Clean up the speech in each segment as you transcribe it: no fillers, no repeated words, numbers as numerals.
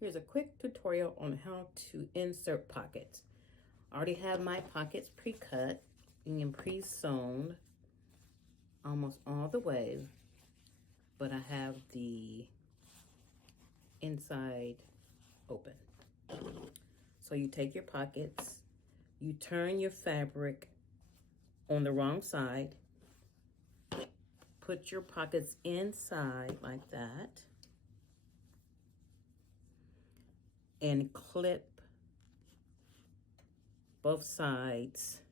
Here's a quick tutorial on how to insert pockets. I already have my pockets pre-cut and pre-sewn almost all the way, but I have the inside open. So you take your pockets, you turn your fabric on the wrong side, put your pockets inside like that, and clip both sides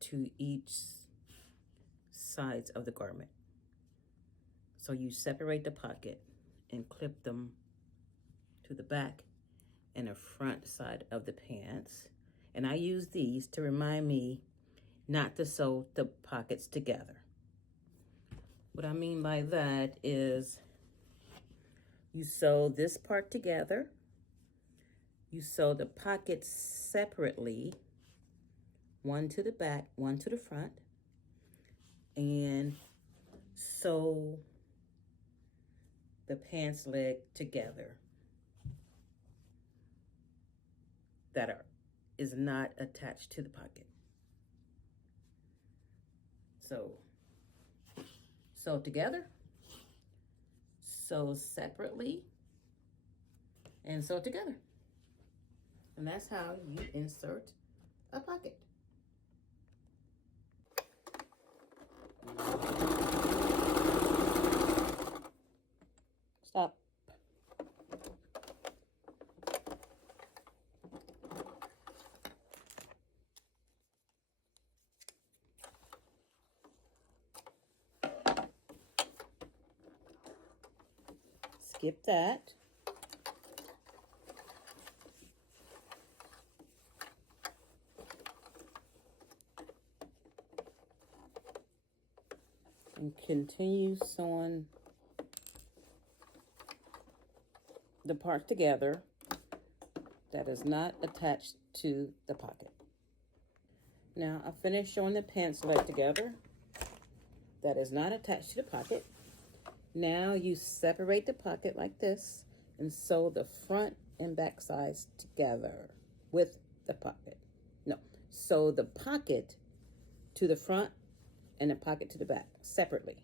to each sides of the garment. So you separate the pocket and clip them to the back and the front side of the pants. And I use these to remind me not to sew the pockets together. What I mean by that is you sew this part together, you sew the pockets separately, one to the back, one to the front, and sew the pants leg together that is not attached to the pocket. So sew together, sew separately, and sew together. And that's how you insert a pocket. Stop. Skip that. And continue sewing the part together that is not attached to the pocket. Now I finished sewing the pants leg together that is not attached to the pocket. Now you separate the pocket like this and sew the front and back sides together with the pocket. No, sew the pocket to the front and the pocket to the back separately.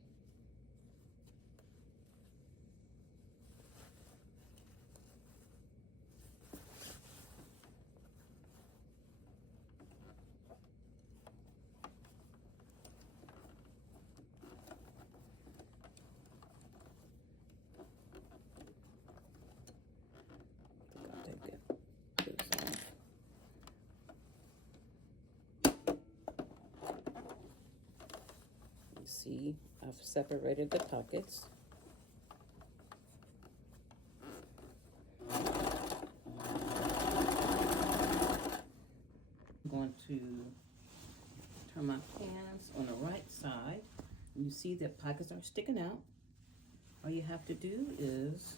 I'll take it. You see, I've separated the pockets. I'm going to turn my pants on the right side. You see the pockets are sticking out. All you have to do is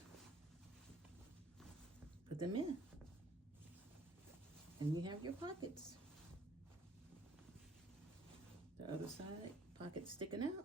put them in. And you have your pockets. The other side, pockets sticking out.